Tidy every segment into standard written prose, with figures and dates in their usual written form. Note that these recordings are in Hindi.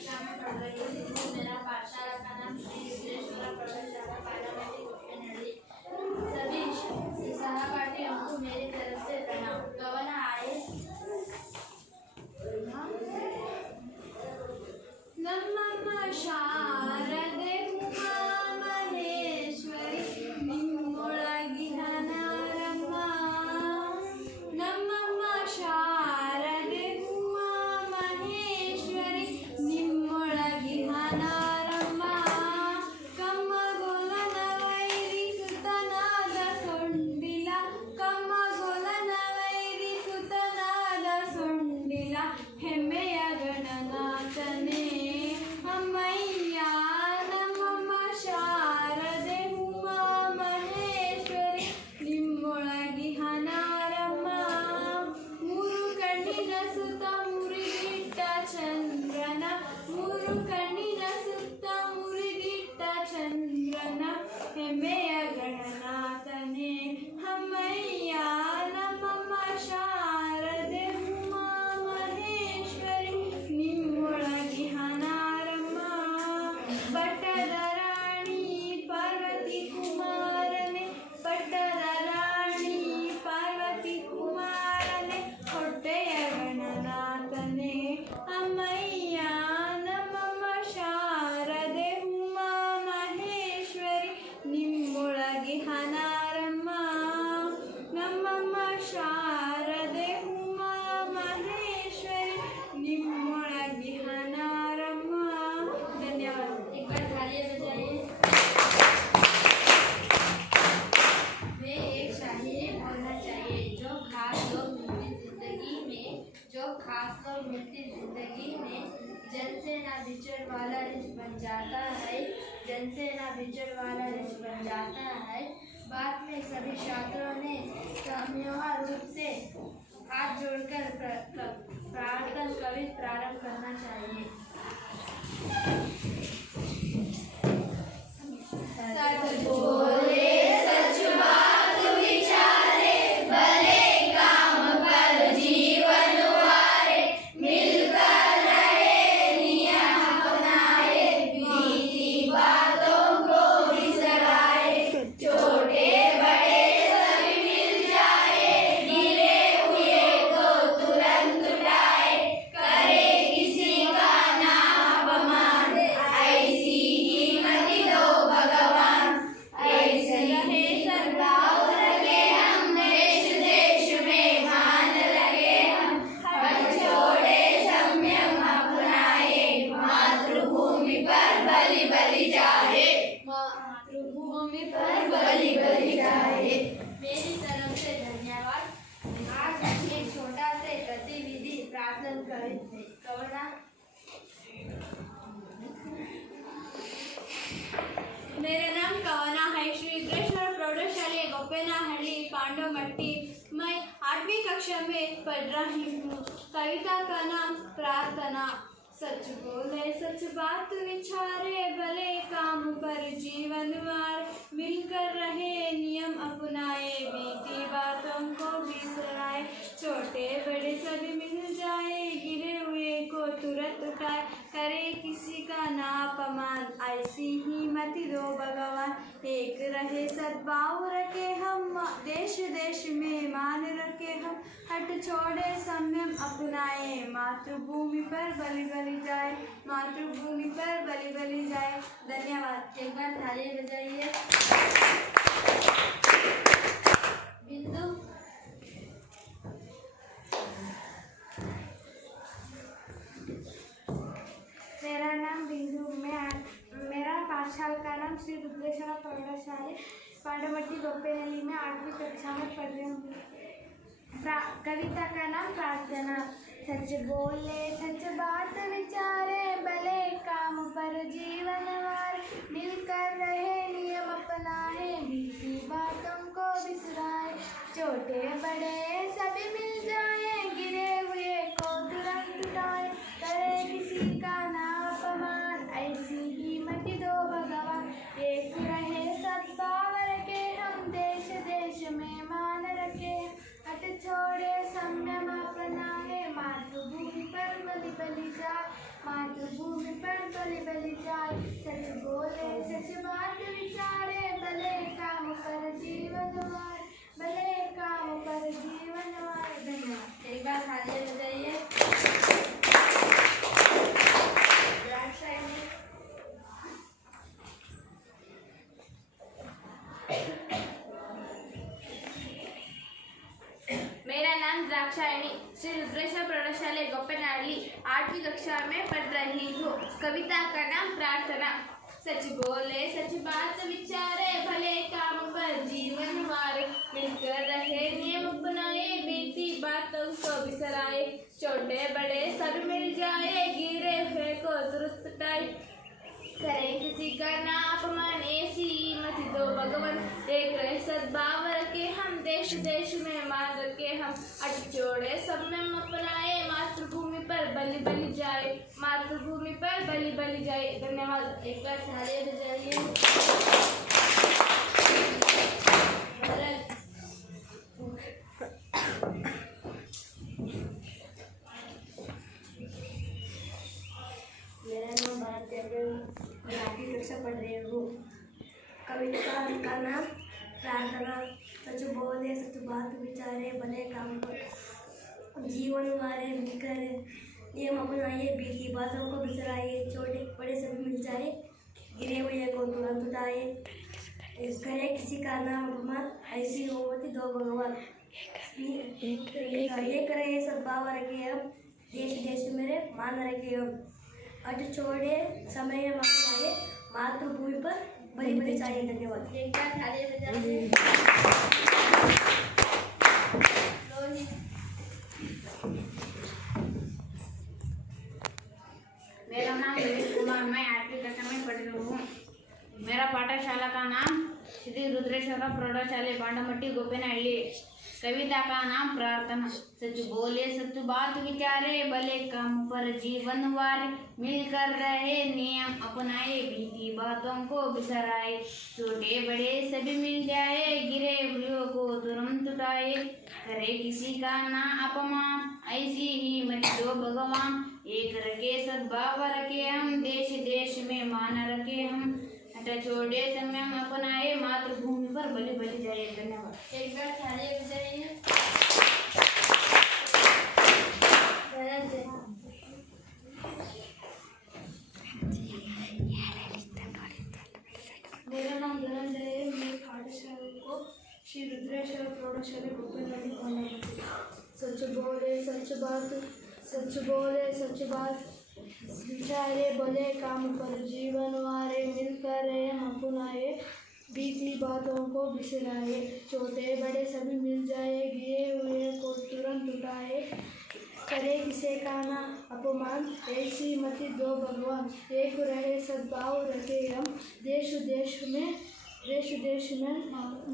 कक्षा में पढ़ रही हूँ। मेरा पाठशाला का नाम श्री युक्तेश्वर प्रौढ़शाला पांडवमट्टी गोपेनहल्ली। सभी सहपाठियों को मेरी तरफ से प्रणाम। कवन आए नमः शारदे उमा महेश्वरी निಮ್ಮೊಳಗಿ ಹನರಮ್ಮ ನಮ್ಮಮ್ಮ ಶಾರದೆ ಉಮಾ ಮಹೇಶ್ವರಿ ನಿಮ್ಮೊಳಗಿ ಹನರಮ್ಮ ಕಮ್ಮಗೊಲನ ವೈರಿ ಸುತನಾದ ಸೊಂಡಿಲ ಕಮ್ಮಗೊಲನ ವೈರಿ ಸುತನಾದ ಸೊಂಡಿಲ ಹೆಮ್ಮೆಯ ಗಣನಾಥನೇ ಅಮ್ಮಯ್ಯ ನಮ್ಮಮ್ಮ ಶಾರದೆ ಉಮಾ ಮಹೇಶ್ವರಿ ನಿಮ್ಮೊಳಗಿ ಹನಾರಮ್ಮ ಮೂರು ಕಣ್ಣಿನ ಸುತ್ತ ಮುರಿದಿಟ್ಟ ಚಂದ್ರನ ಮೂರು ಕಣ್ಣಿನ ಸುತ್ತ ಮುರಿದಿಟ್ಟ ಚಂದ್ರನ ಹೆಮ್ಮೆಯ ಗಣನಾಥನೇ ಅಮ್ಮಯ್ಯ ನಮ್ಮಮ್ಮ ಶಾರದೆ ಉಮಾ ಮಹೇಶ್ವರಿ ನಿಮ್ಮೊಳಗಿ ಹನಾರಮ್ಮ ಪಟ್ಟದ ರಾಣಿ ಪಾರ್ವತಿ ಕುಮಾರನೆ ಪಟ್ಟದ ರಾಣಿ ಪಾರ್ವತಿ ಕುಮಾರನೆ ಹೊಟ್ಟೆಯ ಗಣನಾಥನೇ ಅಮ್ಮಯ್ಯ ನಮ್ಮಮ್ಮ ಶಾರದೆ ಉಮಾ ಮಹೇಶ್ವರಿ ನಿಮ್ಮೊಳಗಿ ಹನಾರಮ್ಮ ನಮ್ಮಮ್ಮ ಶಾರದೆ ಉಮಾ ಮಹೇಶ್ವರಿ निम्मೊಳಗಿ ಹನಾರಮ್ಮ। धन्यवाद। एक बार तालियां बजाइए। मैं एक शायरी बोलना चाहिए। जो खास लोग मिलती जिंदगी में जन से ना बिछड़ वाला रिश्त बन जाता है। जन से ना बिछड़ वाला रिश्त बन जाता है। बाद में सभी छात्रों ने सामूहिक रूप से हाथ जोड़कर प्रार्थना कवि प्रारंभ करना चाहिए। सच बोले सच बात विचारे भले काम पर जीवन वारे मिलकर रहे नियम अपनाए मीठी बातों को बिसराए छोटे बड़े सभी मिल जाए गिरे हुए को तुरंत उठाए करे किसी का ना अपमान ऐसी ही मति दो भगवान ऐसे रहे सद्भाव रखे हम देश देश में मान लगे हम हट छोड़े संयम अपनाए मातृभूमि पर बलि बलि जाए मातृभूमि पर बलि बलि जाए। मेरी तरफ से धन्यवाद। आज एक छोटा से गतिविधि प्रार्थना करना। मेरा नाम कवना है। श्री युक्तेश्वर प्रौढ़शाला गोपेनहल्ली पांडवमट्टी। मैं 8वीं कक्षा में पढ़ रही हूँ। कविता का नाम प्रार्थना। सच बोले सच बात विचारे भले काम पर जीवन वार मिलकर रहे नियम अपनाए बीती बातों को बिसराए छोटे बड़े सभी मिल जाए गिरे हुए को तुरंत उठाए करे किसी का ना अपमान ऐसी ही मति दो भगवान एक रहे सद्भाव रखे हम देश देश में मान रखे हम हट छोड़े संयम अपनाए मातृभूमि पर बलि बलि जाए मातृभूमि पर बलि बलि जाए। धन्यवाद। एक बार तालियां बजाइए। बिंदु मेरा नाम बिंदु। मेरा पाठशाला का नाम श्री युक्तेश्वर प्रौढ़शाला पांडवमट्टी गोपेनहल्ली में 8वीं कक्षा में पढ़ रही हूँ। कविता का नाम प्रार्थना। सच बोले सच बात विचारे भले काम पर जीवन वार मिलकर रहे नियम अपनाए मीठी बातों को बिसराए छोटे बड़े सभी मिल जाए गिरे हुए को तुरंत उठाए करे किसी का ना अपमान ऐसी ही मति दो भगवान एक रहे सद्भाव रखे हम देश देश में मान रखे हट छोड़े संयम अपनाए मातृभूमि पर बलि बलि जाए मातृभूमि बलि जाए, सच बोले सच बात विचारे, भले काम कर जीवन वार, भले काम कर जीवन वार। धन्यवाद। एक बार तालियां बजाइए। मेरा नाम द्राक्षायणी, श्री रुद्रेश्वर प्रौढ़शाला गोपेनाहल्ली 8वीं कक्षा में पढ़ रही हूँ। कविता का नाम प्रार्थना। सच बोले सच बात विचारे, भले काम पर जीवन वारे, मिलकर रहे नियम अपनाए, बीती बातों को बिसराए, छोटे बड़े सब मिल जाए, गिरे हुए को दुरुस्त टाए, करे किसी का ना अपमान, ऐसी मत दो भगवान, एक रहे सद्भाव रखे हम, देश देश में मान रखे हम, अट जोड़े सब में अपनाए, मातृभूमि पर बलि बलि जाए, मातृभूमि पर बलि बलि जाए। धन्यवाद। एक बार तालियां बजाइए। मेरा नाम भारत मैं 8वीं कक्षा पढ़ रही हूँ। कविता का नाम प्रार्थना। सच बोले सच बात विचारे, भले काम पर जीवन वारे, मिलकर नियम अपनाइए, बीती बातों को बिसराइए, छोटे बड़े सभी मिल जाए, गिरे हुए को तुरंत उठाए, करे किसी का नाम अपमान, ऐसी होती दो भगवान, एक रहे सद्भाव रखे हम, देश देश मेरे मान रखे हम, अट छोड़े समय अपनाए, मातृभूमि पर बलि बलि चाहिए। धन्यवाद। एक बार तालियां बजाइए। मेरा नाम विनीत कुमार, मैं 8वीं कक्षा में पढ़ रही हूँ। मेरा पाठशाला का नाम श्री रुद्रेश्वर प्रौढ़शाला पांडमट्टी गोपेनाहल्ली। कविता का नाम प्रार्थना। सच बोले सच बात विचारे, भले काम पर जीवन वारे, मिलकर रहे नियम अपनाए, बीती बातों को बिसराए, छोटे बड़े सभी मिल जाए, गिरे हुए को तुरंत उठाए, करे किसी का ना अपमान, ऐसी ही मत दो भगवान, एक रखे सद्भाव रखे हम, देश देश में मान रखे हम, हट छोड़े संयम अपनाए, मातृभूमि पर बलि बलि जाए। धन्यवाद। एक बार तालियां बजाइए। मेरा नाम धनंजय है। मैं पाठशाला को श्री रुद्रेश्वर प्रौढ़शाला गोपेनाहल्ली पांडमट्टी। सच बोले सच बात विचारे, भले काम पर जीवन वारे, मिलकर रहे अपनाए, बीती बातों को बिसराए, छोटे बड़े सभी मिल जाए, गिरे हुए को तुरंत उठाए, करे किसी का ना अपमान, ऐसी मति दो भगवान, एक रहे सद्भाव रखे हम, देश देश में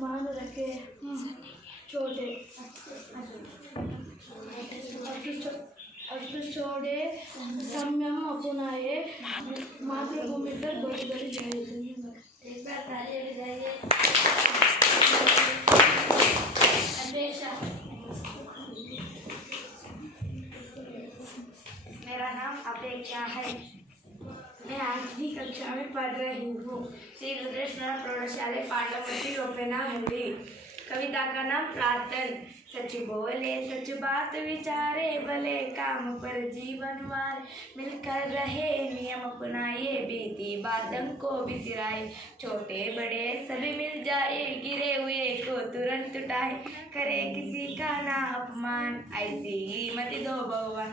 मान रखे हम, छोटे अट छोड़े संयम अपनाए, मातृभूमि पर बलि बलि जाए। एक बार तालियां बजाइए। मेरा नाम अपेक्षा है। मैं 8वीं कक्षा में पढ़ रही हूँ। श्री रुद्रेश्वर प्रौढ़शाला पांडमट्टी गोपेनाहल्ली। कविता का नाम प्रार्थना। सच बोले सच बात विचारे, भले काम पर जीवन वार, मिलकर रहे नियम अपनाए, बीती बातों को बिसराए, छोटे बड़े सभी मिल जाए, गिरे हुए को तुरंत उठाए, करे किसी का ना अपमान, ऐसी ही मत दो भगवान,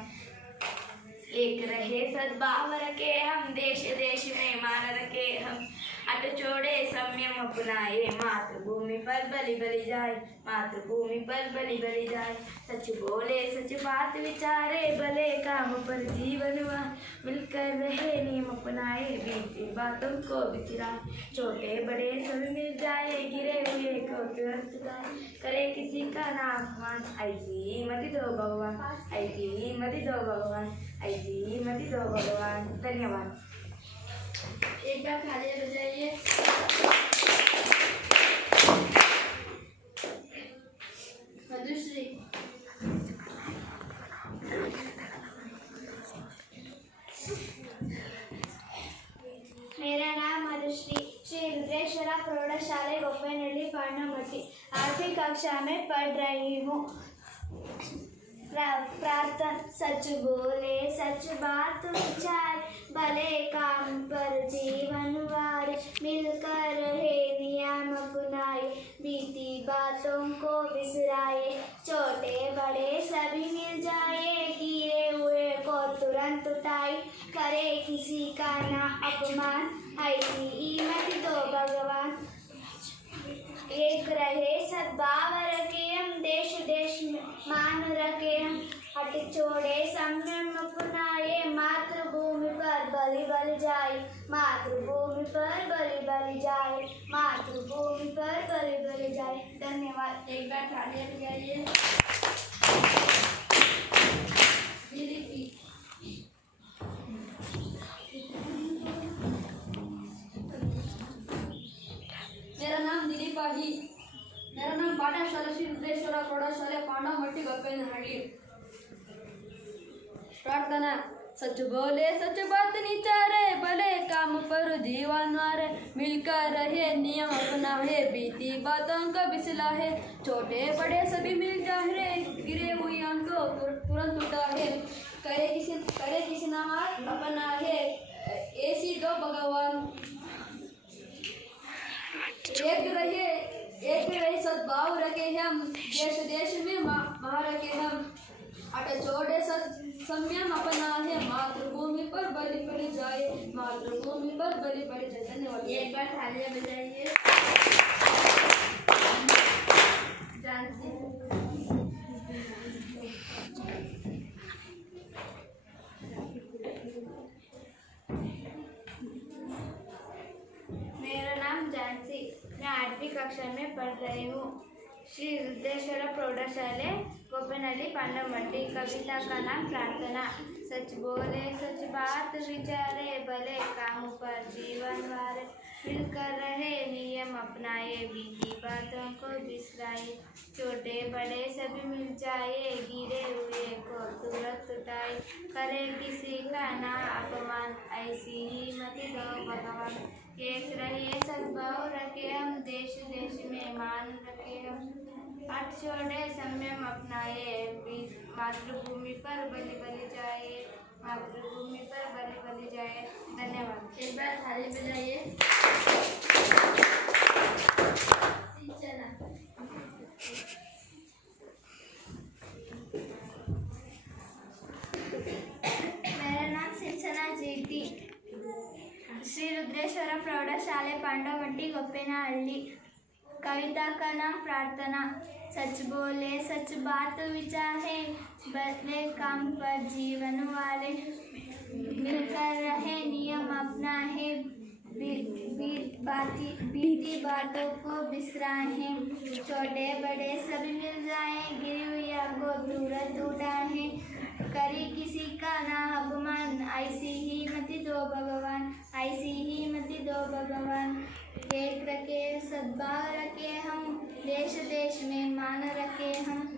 एक रहे सद्भाव रखे हम, देश देश में मान रखे हम, अट छोड़े संयम अपनाए, मातृभूमि पर बलि बलि जाए, मातृभूमि पर बलि बलि जाए। सच बोले सच बात विचारे, भले काम पर जीवन वार, मिलकर रहे नियम अपनाए, बीती बातों को बिसराए, छोटे बड़े सब मिल जाए, गिरे हुए को तुरंत उठाए, करे किसी का ना अपमान, ऐसी मत दो भगवान, ऐसी मत दो भगवान, ऐसी मत दो भगवान। धन्यवाद। एक बार तालियां बजाइए। मधुश्री। मेरा नाम मधुश्री, श्री रुद्रेश्वरा प्रौढ़शाला गोपेनहल्ली पांडुमट्टी 8वीं कक्षा में पढ़ रही हूँ। प्रार्थना। सच बोले सच बात विचार, भले काम पर जीवन वार, मिलकर रहे नियम अपनाए, बीती बातों को बिसराए, छोटे बड़े सभी मिल जाए, गिरे हुए को तुरंत उठाए, करे किसी का ना अपमान, ऐसी ईमत दो भगवान। एक रहे सद्भाव रखे हम, देश देश में मान रखे हम, हट छोड़े संयम अपनाए, मातृभूमि पर बलि बलि जाए, मातृभूमि पर बलि बलि जाए, मातृभूमि पर बलि बलि जाए। धन्यवाद। एक बार तालियां बजाइए। मेरा नाम दिलीपा ही। मेरा नाम पाठशाला श्री रुद्रेश्वरा प्रौढ़शाला पांडुमट्टी गोपेनहल्ली। प्रार्थना। सच बोले सच बात निचारे, भले काम पर जीवन वारे, मिलकर रहे नियम अपना है, बीती बातों का बिसला है, छोटे बड़े सभी मिल जाए, गिरे हुए को तुरंत उठा है, करे किसी नाम अपना है, ऐसी दो भगवान। एक रहे सद्भाव रखे हम, देश देश में महा रखे हम, अट छोड़े संयम अपना है, मातृभूमि पर बलि बलि जाए, मातृभूमि पर बलि बलि जाए। धन्यवाद। एक बार तालियां बजाइए। मेरा नाम जानसी, मैं 8वीं कक्षा में पढ़ रही हूँ। श्री रुद्रेश्वरा प्रौढ़शाला गोपेनहल्ली पांडुमट्टी। कविता का नाम प्रार्थना। सच बोले सच बात विचारे, भले काम पर जीवन वारे, मिलकर रहे नियम अपनाए, बीती बातों को बिसराए, छोटे बड़े सभी मिल जाए, गिरे हुए को तुरंत उठाए, करे किसी का ना अपमान, ऐसी ही मत दो भगवान। एक रहे सद्भाव रखे हम, देश देश में मान रखे हम, हट छोड़े संयम अपनाए, मातृभूमि पर बलि बलि जाए, मातृभूमि पर बलि बलि जाए। धन्यवाद। एक बार थाली बजाइए। मेरा नाम सिंचना जीती, श्री रुद्रेश्वरा प्रौढ़शाला पांडुमट्टी गोपेनहल्ली। कविता का नाम प्रार्थना। सच बोले सच बात विचारे, भले काम पर जीवन वाले, मिलकर रहे नियम अपना है, बीती बातों को बिसराए, छोटे बड़े सभी मिल जाए, गिरी हुई को तुरंत उठाए, करी किसी का ना अपमान, ऐसी ही मति दो भगवान, ऐसी ही मति दो भगवान। एक रखे सद्भाव रखे हम, देश देश में मान रखे हम,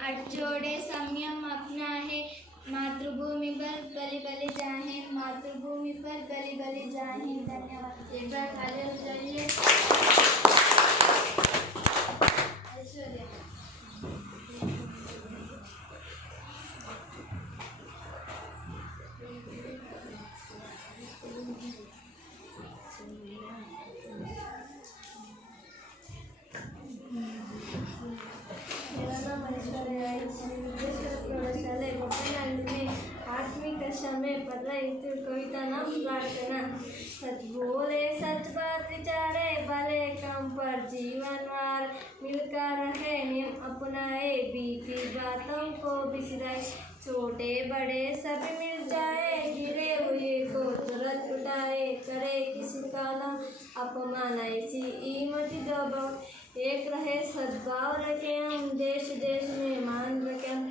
हट छोड़े संयम अपना है, मातृभूमि पर बलि बलि जाए, मातृभूमि पर बलि बलि जाए। धन्यवाद। एक बार तालियां बजाइए। ऐश्वर्या। मेरा नाम ऐश्वर्या है, प्रौढ़शाला गोपेनहल्ली में 8वीं कक्षा में पढ़ रही हूँ। कविता नाम प्रार्थना। सच बोले सच बात विचारे, भले काम पर जीवन वार, मिलकर रहे नियम अपनाए, बीती बातों को बिसराए, छोटे बड़े सभी मिल जाए, गिरे हुए को तुरंत उठाए, करे किसी का ना अपमान, ऐसी ईमत दो। एक रहे सद्भाव रखे हम, देश देश में मान रखे हम,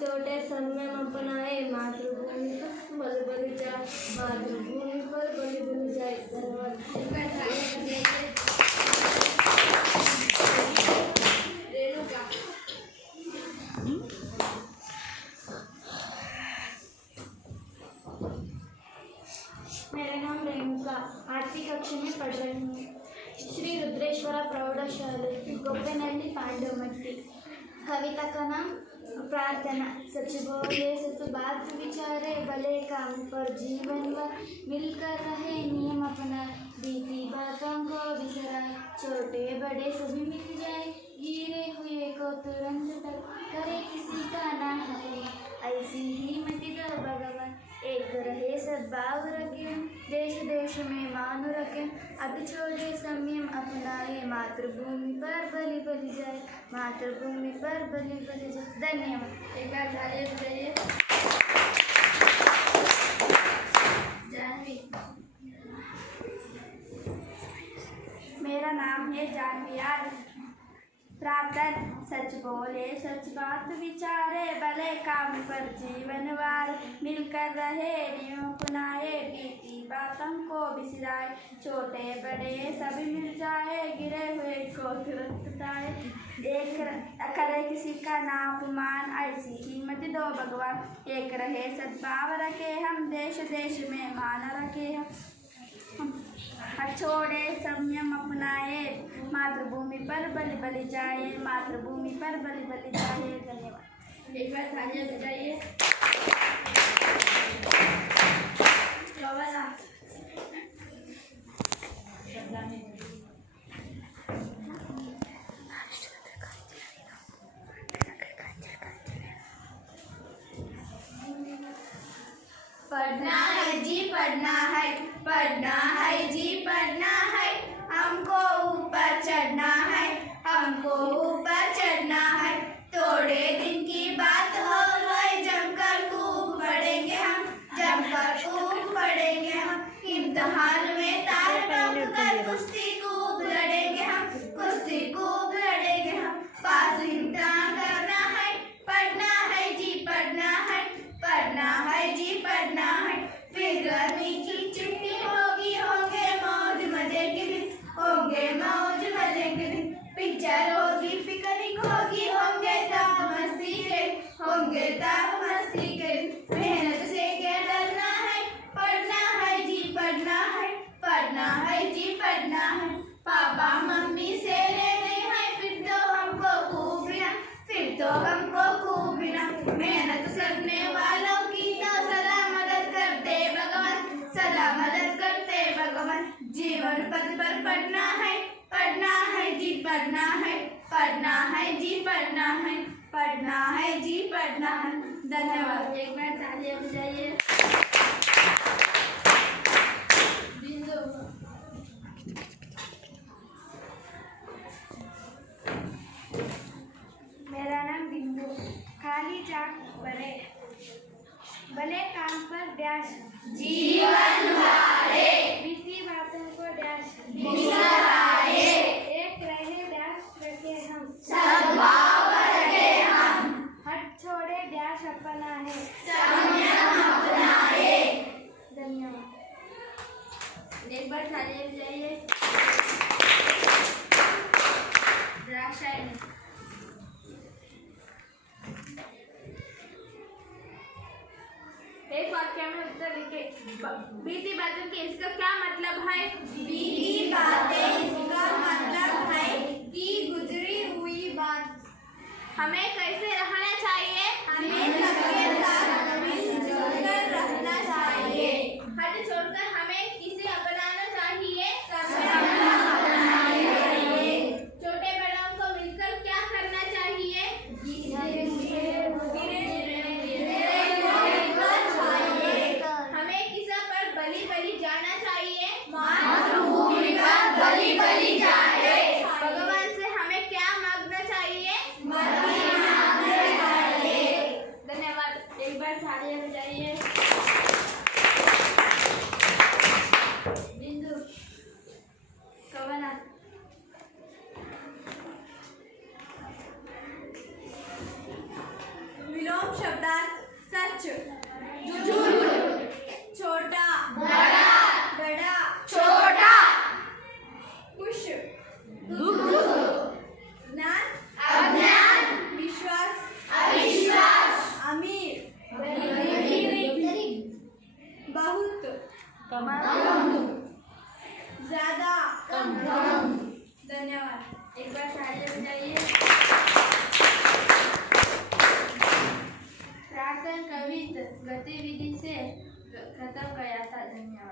छोटे संयम अपनाए, मातृभूमि पर बलि बलि जाए, मातृभूमि पर बलि बलि जाए। धन्यवाद। मेरा नाम रेणुका शिवा 8वीं कक्षा में पढ़ रही हूँ। श्री रुद्रेश्वरा प्रौढ़शाले गोपेनहल्ली पांडवमट्टी। कविता का नाम प्रार्थना। सच बोले सच बात विचारे भले काम पर जीवन व मिलकर रहे नियम अपना बीती बातों को बिसरा छोटे बड़े सभी मिल जाए गिरे हुए को तुरंत तक करे किसी का ना है ऐसी ही मति दो भगवान एक रहे सद्भाव रखे देश देश में मान रखे अब छोड़े संयम अपनाए मातृभूमि पर बलि बलि जाए मातृभूमि पर बलि बलि जाए। धन्यवाद। एक बार ताली बजाइए। जानवी। मेरा नाम है जानवी। प्रार्थना। सच बोले सच बात विचारे भले काम पर जीवन वार मिलकर रहे नियम अपनाए बीती बातों को बिसराए छोटे बड़े सभी मिल जाए गिरे हुए को तुरंत उठाए एक करे किसी का ना अपमान ऐसी हिम्मत दो भगवान एक रहे सद्भाव रखे हम देश देश में मान रखे हम छोड़े संयम अपनाए मातृभूमि पर बलि बलि जाए मातृभूमि पर बलि बलि जाए। धन्यवाद। एक बार तालियां बजाइए। पढ़ना है जी पढ़ना है पढ़ना है जी पढ़ना है हमको ऊपर चढ़ना है हमको ऊपर चढ़ना है थोड़े दिन की बात हो गई जमकर खूब पढ़ेंगे हम जमकर खूब पढ़ेंगे हम इम्तिहान में तार टोक कर कुश्ती खूब लड़ेंगे हम कुश्ती खूब लड़ेंगे हम पास इम्तिहान करना है पढ़ना है जी पढ़ना है पढ़ना है जी पढ़ना है फिर गर्मी की छुट्टी होगी होंगे मौज मजे के दिन होंगे मौज मजे के दिन पिक्चर होगी पिकनिक होगी होंगे ताव मस्ती के होंगे ताव मस्ती के मेहनत से क्या डरना है पढ़ना है जी पढ़ना है पढ़ना है जी पढ़ना है पापा मम्मी से ले गए हैं फिर तो हमको खूब बिना फिर तो हमको खूब बिना मेहनत करने वालों की तो सदा मदद करते भगवान सदा मदद करते भगवान जीवन पथ पर पढ़ना है जी पढ़ना है पढ़ना है जी पढ़ना है पढ़ना है जी पढ़ना है। धन्यवाद। एक बार तालियां बजाइए। बिंदु। मेरा नाम बिंदु। खाली चाक भरे भले काम पर डैश जीवन हारे बीती बातों को डैश बिसराए एक रहे डैश रखे हम सद्भाव रखे हम हट छोड़े डैश अपना है संयम अपनाए। धन्यवाद। एक बार तालियां बजाइए। रासायनिक। एक वाक्य में उत्तर लिखे। बीती बातों की इसका क्या मतलब है? बीती बातें इसका मतलब है कि गुजरी हुई बात। हमें कैसे रहना चाहिए? हमें सबके साथ मिलजुल कर रहना चाहिए। हट छोड़कर हमें किसे अपनाना चाहिए? संयम अपनाना चाहिए। छोटे बड़ों को मिलकर क्या करना चाहिए? हमें किस पर बलि बलि जाना चाहिए? मातृभूमि पर बलि बलि जाए। भगवान से हमें क्या मांगना चाहिए? मति मांगना चाहिए। धन्यवाद। एक बार तालियां बजाइए। बिंदु। कवना। विलोम शब्दार्थ सच झूठ छोटा बड़ा बड़ा छोटा खुश दुख ज्ञान अज्ञान विश्वास अविश्वास अमीर गरीब बहुत कम प्रार्थना कवित गतिविधि से खत्म किया था। धन्यवाद।